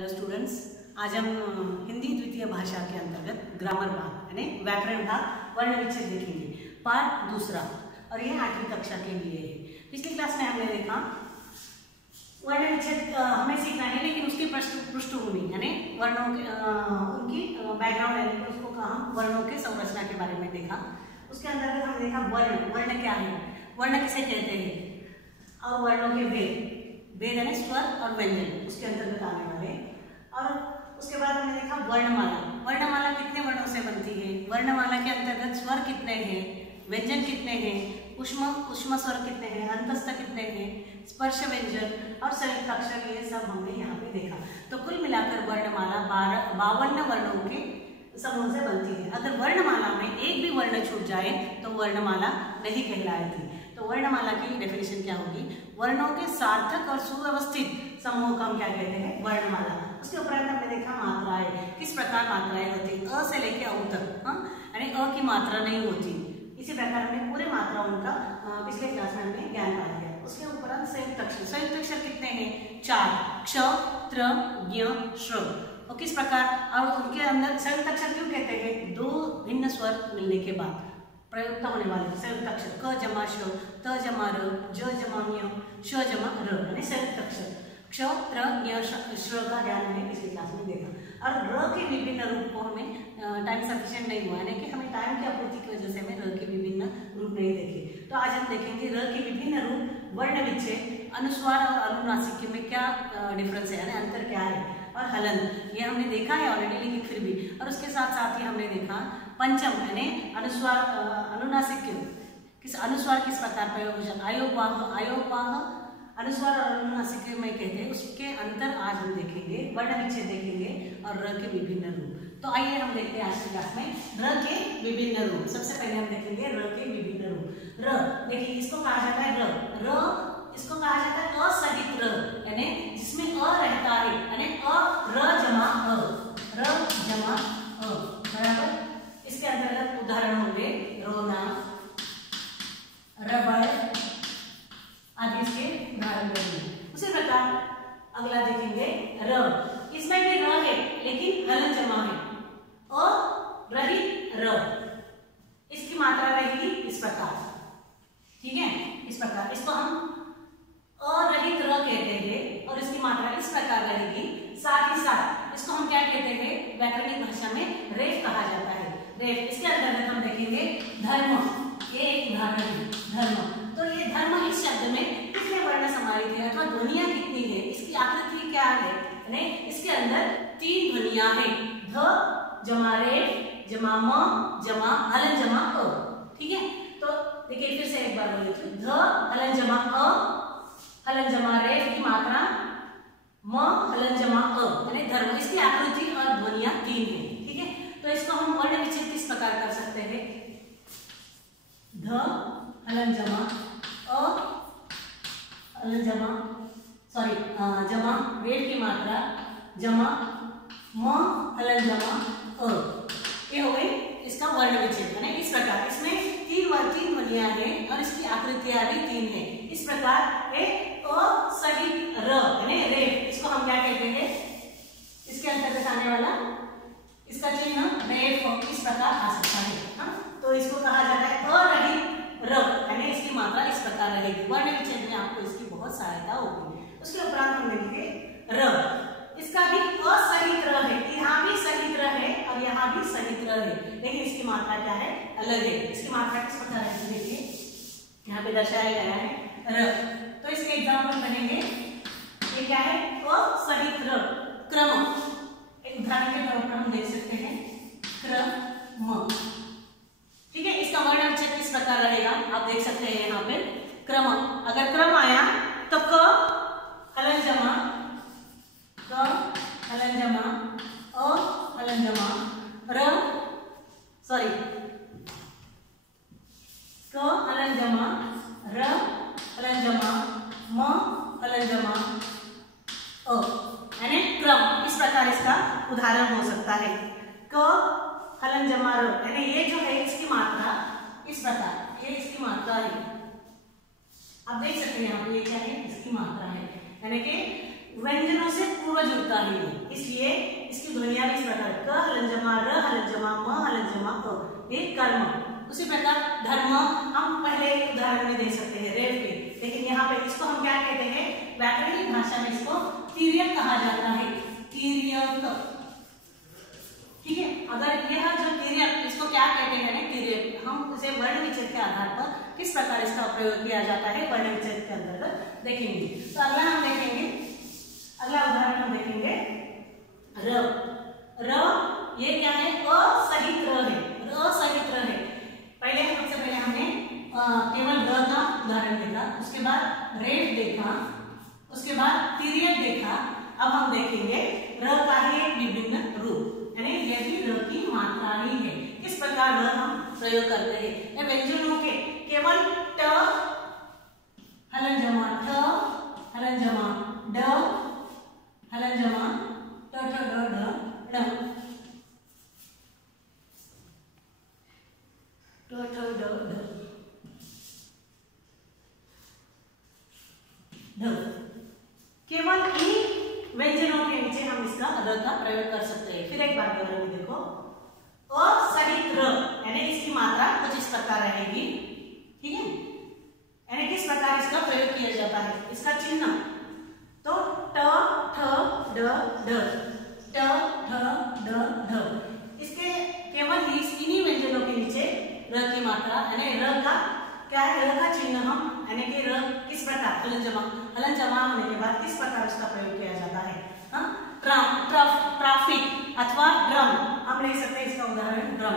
Hello students, आज हम हिंदी द्वितीय भाषा के अंतर्गत ग्रामर भाग यानी व्याकरण भाग वर्ण विच्छेद देखेंगे, पार्ट दूसरा, और ये 8वीं कक्षा के लिए है। पिछली क्लास में हमने देखा वर्ण विच्छेद हमें सीखना है, लेकिन उसकी पृष्ठभूमि यानी वर्णों के उनकी बैकग्राउंड यानी उसको कहा वर्णों के संरचना के बारे में देखा। उसके अंतर्गत हमने देखा वर्ण क्या है, वर्ण किसे कहते हैं, और वर्णों के वेद यानी स्वर और व्यंजन उसके अंतर्गत आने वाले। और उसके बाद हमने देखा वर्णमाला कितने वर्णों से बनती है, वर्णमाला के अंतर्गत स्वर कितने हैं, व्यंजन कितने हैं, ऊष्म स्वर कितने हैं, अंतस्थ कितने हैं, स्पर्श व्यंजन और संयुक्त अक्षर, ये सब हमने यहाँ पे देखा। तो कुल मिलाकर वर्णमाला 52 वर्णों के समूह से बनती है। अगर वर्णमाला में एक भी वर्ण छूट जाए तो वर्णमाला नहीं कहलाएगी। तो वर्णमाला की डेफिनेशन क्या होगी, वर्णों के सार्थक और सुव्यवस्थित समूह का हम क्या कहते हैं, वर्णमाला। उसके उपरांत हमने देखा मात्राएं, किस प्रकार मात्राएं होती, अ से लेकर अ तक, यानी अ की मात्रा नहीं होती। इसी प्रकार हमने पूरे मात्राओं का पिछले क्लास में हमने ज्ञान पा लिया। उसके उपरांत संयुक्त अक्षर कितने हैं, 4, क्ष, त्र, ज्ञ, श्र। और किस प्रकार, और उनके अंदर संयुक्त अक्षर क्यों कहते हैं, 2 भिन्न स्वर मिलने के बाद प्रयुक्त होने वाले संयुक्त अक्षर क जमा श, त जमा र, ज जमा ञ, श जमा र, यानी संयुक्त अक्षर। क्ष, त्र, ज्ञ, श्र का ज्ञान हमने पिछली क्लास में देखा। और र के विभिन्न रूप को हमें टाइम सफिशिएंट नहीं हुआ, यानी कि हमें टाइम की आपूर्ति की वजह से हमें र के विभिन्न रूप नहीं देखे। तो आज हम देखेंगे र के विभिन्न रूप, वर्ण विच्छेद, अनुस्वार और अनुनासिक में क्या डिफरेंस है, यानी अंतर क्या है, और हलन ये हमने देखा है ऑलरेडी, लेकिन फिर भी। और उसके साथ साथ ही हमने देखा पंचम यानी अनुस्वार अनुनासिक, किस अनुस्वार किस प्रकार प्रयोग हो जाता, आयोपाह अनुस्वार और अनुनासिक में कहते हैं, उसके अंतर आज हम देखेंगे, वर्ण विच्छेद देखेंगे और र के विभिन्न रूप। तो आइए हम देखते हैं आज की क्लास में र के विभिन्न रूप। सबसे पहले हम देखेंगे र के विभिन्न रूप। र देखिए, इसको कहा जाता है र इसको कहा जाता है असहित र, यानी जिसमें अ रहता है, यानी र जमा अ, बराबर। इसके अंतर्गत उदाहरण होंगे रोना, रबड़ आदि इसके उदाहरण होंगे। उसी प्रकार अगला देखेंगे र, इसमें भी र है लेकिन हलन जमा है, अ रहित र, इसकी मात्रा रहेगी इस प्रकार, ठीक है, इस प्रकार। इसको हम अरहित र कहते हैं और इसकी मात्रा इस प्रकार रहेगी। साथ ही साथ इसको हम क्या कहते हैं, व्याकरणिक भाषा में रेफ कहा जाता है, रेफ। इसके अंतर्गत हम देखेंगे धर्म, ये एक उदाहरण है, धर्म। तो ये धर्म इस शब्द में कितने वर्ण समाहित है अथवा ध्वनियां कितनी है, इसकी आकृति क्या है, यानी इसके अंदर 3 ध्वनियां है, ध जमा रेफ जमा म जमा हलन जमा अ, ठीक है। तो देखिए फिर से एक बार बोलिए, ध हलन जमा अ, हलन जमा रेफ की मात्रा म हलन जमा अ, यानी धर्म। इसकी आकृति और ध्वनियां 3 है, ठीक है। तो इसको हम वर्ण विच्छेद किस प्रकार कर सकते हैं, ध हलन जमा अ हलन जमा जमा रेफ की मात्रा जमा म हलन जमा अ, ये हो गई इसका वर्ण विच्छेद, यानी इस प्रकार। इसमें 3 ध्वनियां हैं और इसकी आकृतियां भी 3 है। इस प्रकार एक असहित र यानी रेफ, इसको हम क्या कहते हैं, इसके अंतर्गत आने वाला इसका चिन्ह रेफ इस प्रकार आ सकता है। तो इसको कहा जाता है अरहित र, यानी इसकी मात्रा इस प्रकार रहेगी। वर्ण विच्छेद में आपको इसकी बहुत सहायता होगी। उसके उपरांत हम देखेंगे र, इसका भी असहित र है, यहाँ भी सहित र है और यहाँ भी सहित र है, लेकिन इसकी मात्रा क्या है, अलग है। इसकी मात्रा किस प्रकार है, देखिए यहाँ पे दर्शाया गया है र। तो इसके एग्जाम्पल बनेंगे, ये क्या है, असहित र, क्रम। एक उदाहरण के तौर पर हम देख सकते हैं क्रम, ठीक है। इसका वर्ण विच्छेद किस प्रकार रहेगा, आप देख सकते हैं यहाँ पे क्रम। अगर क्रम आया तो क हलन जमा क हलन जमा अ हलन जमा र, क हलन जमा र हलन जमा म हलन जमा अ, यानी क्रम। इस प्रकार इसका उदाहरण हो सकता है, क हलन जमा र, यानी ये जो है इसकी मात्रा इस प्रकार, ये इसकी मात्रा है, आप देख सकते हैं यहाँ पे ये क्या है, इसकी मात्रा है, यानी कि व्यंजनों से पूर्वज का ही है, इसलिए इसकी ध्वनियां भी इस प्रकार क हलन जमा र हलन जमा म हलन जमा क, ये कर्म। उसी प्रकार धर्म हम पहले एक उदाहरण में दे सकते हैं रेफ के, लेकिन यहाँ पे इसको हम क्या कहते हैं, व्याकरणिक भाषा में इसको तिर्यक कहा जाता है, तिर्यक। ठीक है, अगर यह जो तिर्यक, इसको क्या कहते हैं तिर्यक, हम उसे वर्ण विच्छेद के आधार पर किस प्रकार इसका प्रयोग किया जाता है वर्ण विच्छेद के अंतर्गत देखेंगे। तो अगला हम देखेंगे, अगला उदाहरण हम देखेंगे र। र ये क्या है, असहित र है, र सहित र है। पहले सबसे पहले हमने केवल र का उदाहरण देखा, उसके बाद रेफ देखा, उसके बाद तिर्यक देखा। अब हम देखेंगे र का ही एक विभिन्न रूप, यानी यह भी र की मात्रा ही है। किस प्रकार र हम प्रयोग करते हैं, व्यंजनों के केवल ट हलन जमा ठ हलन जमा ड हलन जमा ट ठ ड ढ ड ट ठ ड ढ ढ, केवल इन व्यंजनों के नीचे हम इसका र का प्रयोग कर सकते हैं। फिर एक बार विवरण में देखो, असहित र यानी इसकी मात्रा कुछ इस प्रकार रहेगी। ठीक है, यानी किस प्रकार इसका प्रयोग किया जाता है, इसका चिन्ह तो ट ठ ड ढ ट ठ ड ढ, इसके केवल इन्हीं व्यंजनों के नीचे र की मात्रा यानी र का क्या है, र का चिन्ह हम यानी कि र किस प्रकार हलन जमा होने के बाद किस प्रकार इसका प्रयोग किया जाता है। ट्रैफिक अथवा ड्रम हम ले सकते हैं, इसका उदाहरण ड्रम।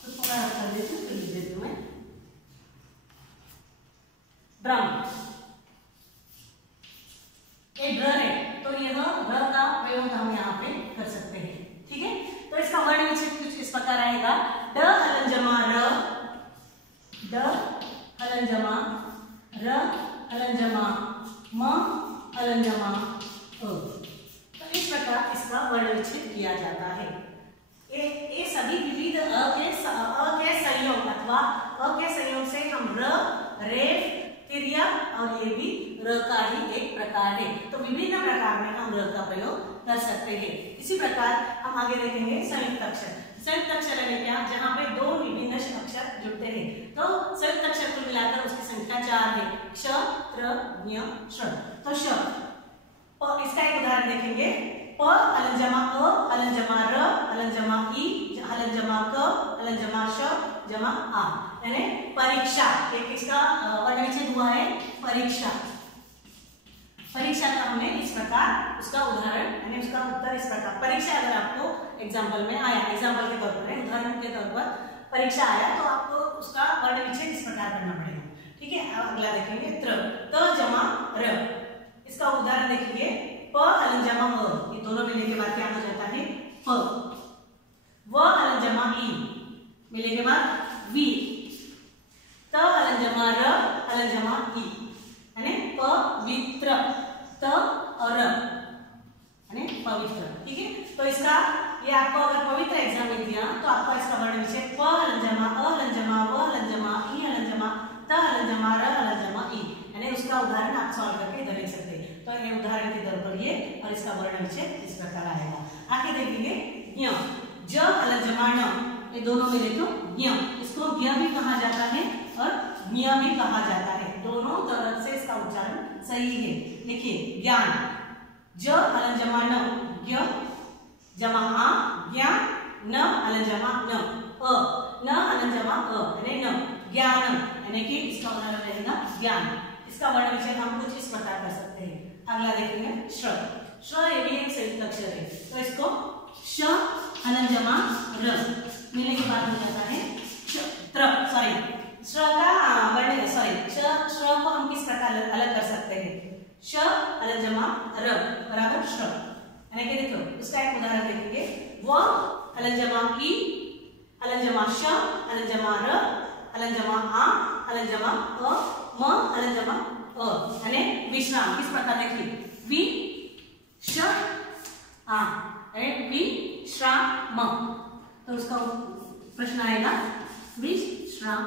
तो थोड़ा कर देती हूँ, लिख देती हूँ मैं ड्रम। ये ड्र है, तो यह ड्र का प्रयोग हम यहाँ पे कर सकते हैं। ठीक है, तो इसका वर्ण विच्छेद कुछ इस प्रकार आएगा, ड हलन जमा र, ड हलन जमा र हलन जमा म हलन जमा अ। तो इस प्रकार इसका वर्ण विच्छेद किया जाता है। ये सभी विविध अ के संयोग अथवा अ के संयोग से हम र, रेफ, तिर्यक और ये भी र का ही एक प्रकार है। तो विभिन्न प्रकार में हम र का प्रयोग कर सकते हैं। इसी प्रकार हम आगे देखेंगे संयुक्त अक्षर। संयुक्त अक्षर यानी क्या, जहाँ पे दो विभिन्न अक्षर जुड़ते हैं। तो संयुक्त अक्षर को मिलाकर उसकी संख्या 4 है, क्ष, त्र, ज्ञ, श। तो श, इसका एक उदाहरण देखेंगे, प हलन जमा अ हलन जमा र हलन जमा ई हलन जमा क हलन जमा श जमा आ, यानी परीक्षा। एक इसका वर्ण विच्छेद हुआ है परीक्षा। परीक्षा का हमें इस प्रकार उसका उदाहरण यानी उसका उत्तर इस प्रकार, परीक्षा अगर आपको एग्जाम्पल में आया, एग्जाम्पल के तौर पर उदाहरण के तौर पर परीक्षा आया, तो आपको उसका वर्ण विच्छेद इस प्रकार करना पड़ेगा। ठीक है, अब अगला देखेंगे त्र, त जमा र। इसका उदाहरण देखिए, प हलन जमा अ, ये दोनों मिलने के बाद क्या हो जाता है प। व हलन जमा ई मिलने के बाद वी। त हलन जमा र हलन जमा ई यानी पवित्र, त और र यानी पवित्र। ठीक है, तो इसका ये आपको अगर पवित्र एग्जाम में दिया तो आपका इसका वर्ण विच्छेद प हलन जमा अ हलन जमा व हलन जमा ई हलन जमा त हलन जमा र हलन जमा ई, यानी उसका उदाहरण आप सॉल्व करके इधर लिख सकते हैं। तो ये उदाहरण के तौर पर ये और इसका वर्ण विच्छेद इस प्रकार आएगा। आगे देखेंगे ज्ञ, ज हलन जमा न, ये दोनों मिले तो ज्ञ। इसको ज्ञ भी कहा जाता है और ज्ञ भी कहा जाता है, दोनों तरफ से इसका उच्चारण सही है। लिखिए ज्ञान, ज हलन जमा न, ज्ञ जमा आ ज्ञान, न हलन जमा न, अ न हलन जमा अ यानी न, ज्ञान यानी कि इसका उदाहरण रहेगा ज्ञान। इसका वर्ण विच्छेद हम कुछ इस प्रकार कर सकते हैं। अगला देखेंगे श्र। श्र ये भी एक संयुक्त अक्षर है, तो इसको श हलन जमा र मिलने के बाद हो जाता है त्र, सॉरी श्र का वर्ण श्र को हम किस प्रकार अलग कर सकते हैं, श हलन जमा र बराबर श्र, यानी कि देखो उसका एक उदाहरण देखेंगे, व हलन जमा ई हलन जमा श हलन जमा र हलन जमा आ हलन जमा अ म हलन जमा अ, यानी विश्राम। किस प्रकार देखिए, वि श आ यानी विश्राम। तो उसका प्रश्न आएगा विश्राम।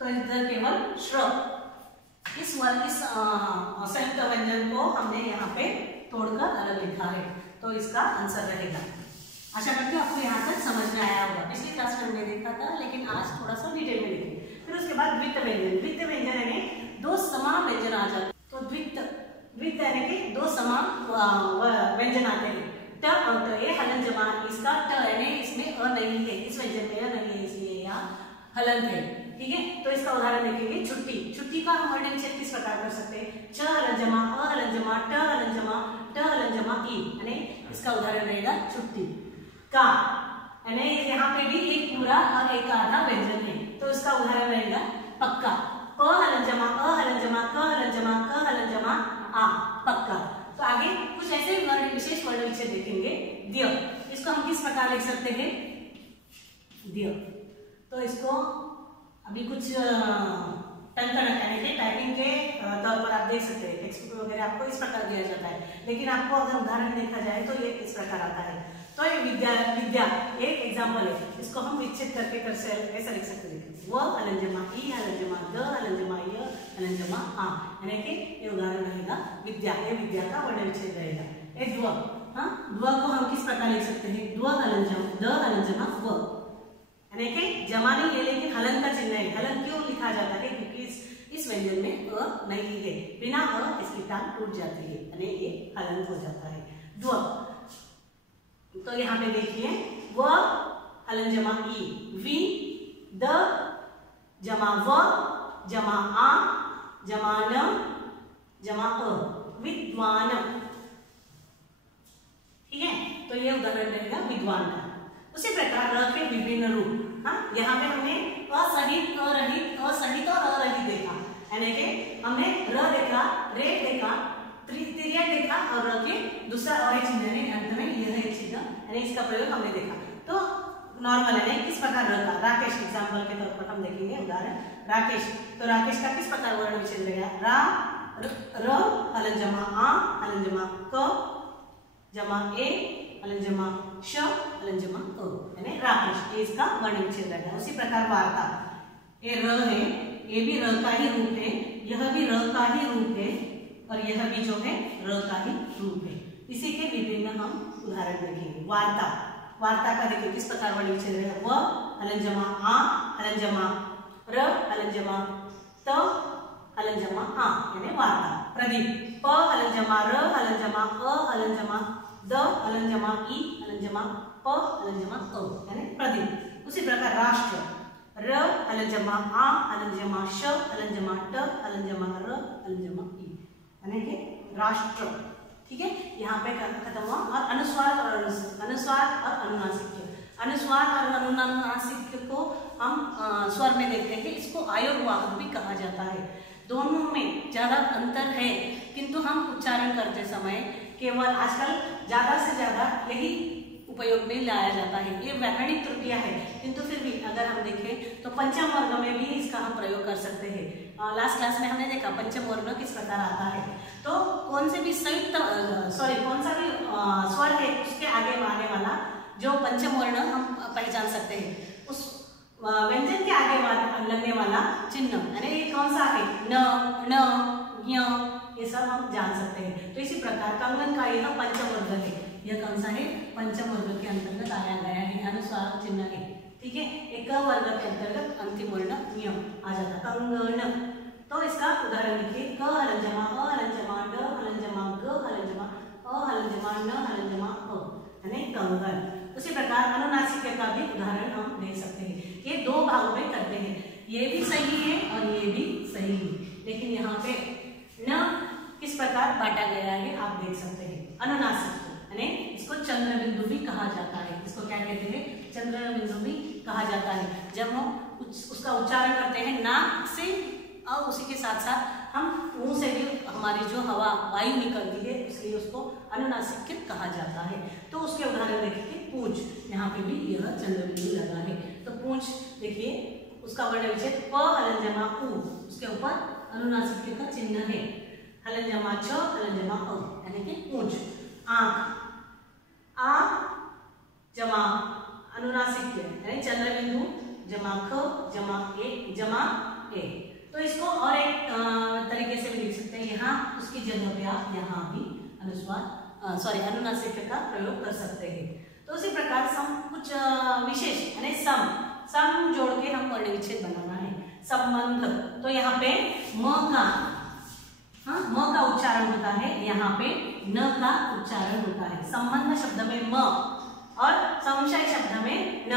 तो इधर केवल श्र इस संयुक्त व्यंजन को हमने यहाँ पे तोड़कर अलग लिखा है, तो इसका आंसर रहेगा। आशा करती हूँ आपको यहाँ तक समझ में आया होगा। पिछली क्लास में हमने देखा था, लेकिन आज थोड़ा सा डिटेल में देखेंगे। फिर उसके बाद द्वित्व व्यंजन। द्वित्व व्यंजन यानी दो समान व्यंजन आ जाते हैं, तो द्वित्व यानी कि दो समान व्यंजन आते हैं। ट और ट, ये हलन जमा, इसका ट यानी इसमें अ नहीं है, इस व्यंजन में अ नहीं है, इसलिए यहाँ हलन है। ठीक है, तो इसका उदाहरण देखेंगे छुट्टी। छुट्टी का हम वर्ण विच्छेद किस प्रकार कर सकते हैं? च हलन जमा, अ हलन जमा, ट हलन जमा, ट हलन जमा ई, यानी इसका उदाहरण रहेगा छुट्टी। का यानी यहाँ पे भी एक पूरा और एक आधा व्यंजन है, तो इसका उदाहरण रहेगा पक्का। प हलन जमा, अ हलन जमा, क हलन जमा, क हलन जमा आ, पक्का। तो आगे कुछ ऐसे वर्ण विशेष वर्ण विच्छेद देखेंगे। द्य, इसको हम किस प्रकार लिख सकते हैं? द्य, तो इसको अभी कुछ टाइपिंग के तौर पर आप देख सकते हैं। टेक्स्ट बुक वगैरह आपको इस प्रकार दिया जाता है, लेकिन आपको अगर उदाहरण देखा जाए तो ये इस प्रकार आता है। तो ये विद्या एक एग्जाम्पल है, इसको हम विच्छेद करके ऐसा लिख सकते हैं। व हलन जमा, ई हलन जमा, द हलन जमा, य हलन जमा आ, यानी कि ये उदाहरण रहेगा विद्या। ये विद्या का वर्ण विच्छेद रहेगा। ये द्व, द्व को हम किस प्रकार लिख सकते हैं? द्व हलन जमा, द हलन जमा व, यानी कि जमा नहीं है लेकिन हलन का चिन्ह है। हलन क्यों लिखा जाता है? क्योंकि इस व्यंजन में अ नहीं है, बिना अ इसकी टांग टूट जाती है, यानी ये हलन हो जाता है। द्व, तो यहाँ पे देखिए व हलन जमा ई, वी द जमा व जमा आ जमा न जमा अ, विद्वान। ठीक है, तो ये उदाहरण रहेगा विद्वान का। उसी प्रकार र के विभिन्न रूप, यहाँ पे हमने असहित, अरहित, असहित और अरहित देखा, यानी कि हमने र देखा, रे देखा, तिर्यक देखा और र के दूसरा और एक चिन्ह है अंत में, यह एक चिन्ह यानी इसका प्रयोग हमने देखा। तो नॉर्मल है किस प्रकार र का? राकेश एग्जाम्पल के तौर पर हम देखेंगे उदाहरण। राकेश, तो राकेश का किस प्रकार वर्ण विच्छेद रहेगा? रा र हलन जमा आ हलन जमा क जमा ए हलन जमा श हलन जमा अ, यानी राकेश, ये इसका वर्ण विच्छेद रहेगा। उसी प्रकार वार्ता, ये र है, ये भी र का ही रूप है, यह भी र का ही रूप है, और यह भी जो है र का ही रूप है। इसी के विभिन्न हम उदाहरण देखेंगे। वार्ता, वार्ता का देखिए किस प्रकार वर्ण विच्छेद रहेगा? व हलन जमा आ हलन जमा र हलन जमा त हलन जमा आ, यानी वार्ता। प्रदीप, प हलन जमा र हलन जमा अ हलन जमा द हलन जमा ई हलन जमा प हलन जमा अ, यानी प्रदीप। उसी प्रकार राष्ट्र, र हलन जमा आ हलन जमा श हलन जमा ट हलन जमा र हलन जमा ई, यानी कि राष्ट्र। ठीक है, यहाँ पे खत्म हुआ। और अनुस्वार और अनुनासिक। अनुस्वार और अनुनासिक को हम स्वर में देखते हैं, इसको आयोगवाहक भी कहा जाता है। दोनों में ज्यादा अंतर है, किंतु हम उच्चारण करते समय केवल आजकल ज्यादा से ज्यादा यही उपयोग में लाया जाता है। ये व्याकरणिक त्रुटियां है, किंतु फिर भी अगर हम देखें तो पंचम वर्ग में भी इसका हम प्रयोग कर सकते हैं। लास्ट क्लास में हमने देखा पंचम वर्ण किस प्रकार आता है। तो कौन से भी कौन सा भी स्वर है उसके आगे आने वाला जो पंचम वर्ण हम पहचान सकते हैं, उस व्यंजन के आगे लगने वाला चिन्ह, यानी ये कौन सा है? न, न, ज्ञ, ये सब हम जान सकते हैं। तो इसी प्रकार कंगन का यह पंचम वर्ग है। यह कौन सा है? पंचम वर्ग के अंतर्गत आया गया है, अनुस्वार चिन्ह है। ठीक है, एक वर्ग के अंतर्गत अंतिम वर्ण ज्ञ आ जाता है, कंगन। तो इसका उदाहरण लिखिए। क हलन जमा अ हलन जमा ड हलन जमा ग हलन जमा अ हलन जमा न हलन जमा अ, यानी कंगन। उसी प्रकार अनुनासिक का भी उदाहरण हम दे सकते हैं। ये दो भागों में करते हैं, ये भी सही है और ये भी सही है, लेकिन यहाँ पे न किस प्रकार बांटा गया है आप देख सकते हैं। अनुनासिक यानी इसको चंद्र बिंदु भी कहा जाता है। इसको क्या कहते हैं? चंद्र बिंदु भी कहा जाता है। जब हम उसका उच्चारण करते हैं नाक से और उसी के साथ साथ हम मुंह से भी हमारी जो हवा वायु निकलती है, इसलिए उसको अनुनासिक कहा जाता है। तो उसके उदाहरण देखिए। पूंछ, यहाँ पे भी यह चंद्र बिंदु लगा है, तो पूंछ देखिए उसका वर्ण विच्छेद प हलन जमा उ, उसके ऊपर अनुनासिक का चिन्ह है। हलन जमा छ हलन जमा अ, यानी कि पूंछ। आंख, आ जमा अनुनासिक यानी चंद्र बिंदु जमा ख जमा ए। तो इसको और एक उसकी जगह पे आप यहाँ भी अनुनासिक का प्रयोग कर सकते हैं। तो उसी प्रकार कुछ विशेष यानी सम जोड़ के हम वर्ण विच्छेद बनाना है। संबंध, तो यहाँ पे म का उच्चारण होता है, यहाँ पे न का उच्चारण होता है। संबंध शब्द में म और संशय शब्द में न।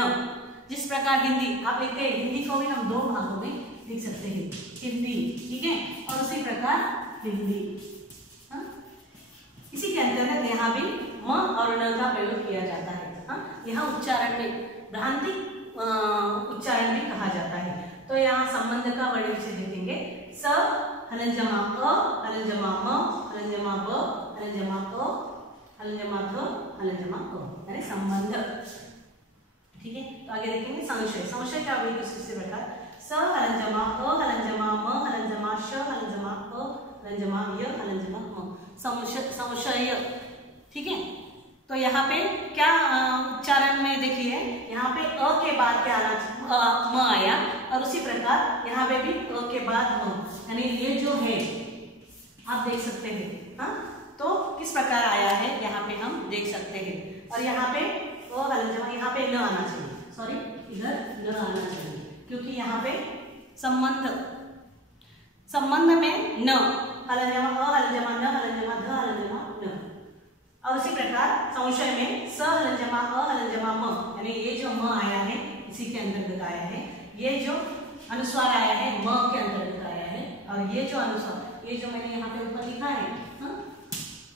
जिस प्रकार हिंदी आप लिखते हैं, हिंदी को भी हम दो भागों में लिख सकते हैं, हिंदी, ठीक है, और उसी प्रकार हिंदी। इसी के अंतर्गत यहाँ भी म और न का प्रयोग किया जाता है। यहाँ उच्चारण में भ्रांतिक उच्चारण भी कहा जाता है। तो यहाँ संबंध का वर्ण विच्छेद देखेंगे, स हलन जमा अ, हलन जमा म, हलन जमा ब, हलन जमा अ, हलन जमा ध, हलन जमा क, यानी संबंध। ठीक है, तो आगे देखेंगे संशय क्या हुई दूसरे प्रकार, स हलन जमा अ, हलन जमा म, हलन जमा श, हलन जमा अ, हलन जमा य, हलन जमा म, संशय। ठीक है, तो यहाँ पे क्या उच्चारण में देखिए, यहाँ पे अ के बाद क्या आना, म आया, और उसी प्रकार यहाँ पे भी अ के बाद म, यानी ये जो है आप देख सकते हैं। हाँ, तो किस प्रकार आया है यहाँ पे हम देख सकते हैं। और यहाँ पे अ हलन जमा, यहाँ पे न आना चाहिए, सॉरी इधर न आना चाहिए, क्योंकि यहाँ पे संबंध में न, हलन जमा अ, हलन जमा न, हलन जमा ध, हलन जमा न। और उसी प्रकार संशय में स हलन जमा अ, हलन जमा म, यानी ये जो म आया है इसी के अंतर्गत आया है, ये जो अनुस्वार आया है म के अंतर्गत आया है, और ये जो अनुस्वार, ये जो मैंने यहाँ पे ऊपर लिखा है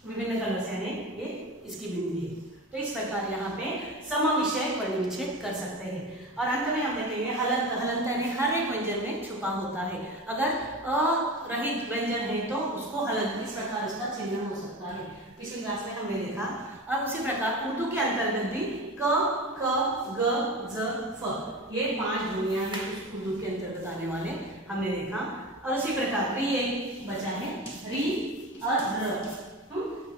विभिन्न कलर से, यानी ये इसकी बिंदी है। तो इस प्रकार यहाँ पे सम विषय वर्ण विच्छेद कर सकते हैं। और अंत में हम देखेंगे हलंत। हलंत यानी हर एक व्यंजन में छुपा होता है। अगर अ रहित व्यंजन है तो उसको हलंत, इस प्रकार उसका चिन्ह हो सकता है। पिछली क्लास में हमने देखा। और उसी प्रकार उर्दू के अंतर्गत भी क, क, ग, ज, फ, ये 5 ध्वनियां हैं उर्दू के अंतर्गत आने वाले, हमने देखा। और उसी प्रकार री एक बचा है, री और र,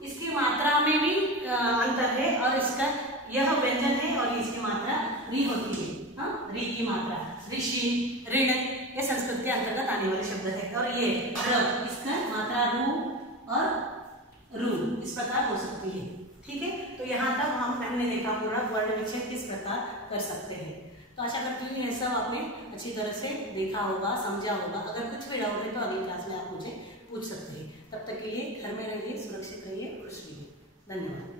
इसकी मात्रा में भी अंतर है, और इसका यह व्यंजन है और इसकी मात्रा री होती है। री की मात्रा, ऋषि, ऋण, ये संस्कृत के अंतर्गत आने वाले शब्द है। और ये र, इसका मात्रा रू और रू इस प्रकार हो सकती है। ठीक है, तो यहाँ तक हमने देखा पूरा वर्ण विच्छेद किस प्रकार कर सकते हैं। तो आशा करती हूँ ये सब आपने अच्छी तरह से देखा होगा, समझा होगा। अगर कुछ भी डाउट है तो अगली क्लास में आप मुझे पूछ सकते हैं। तब तक के लिए घर में रहिए, सुरक्षित रहिए, खुश रहिए। धन्यवाद।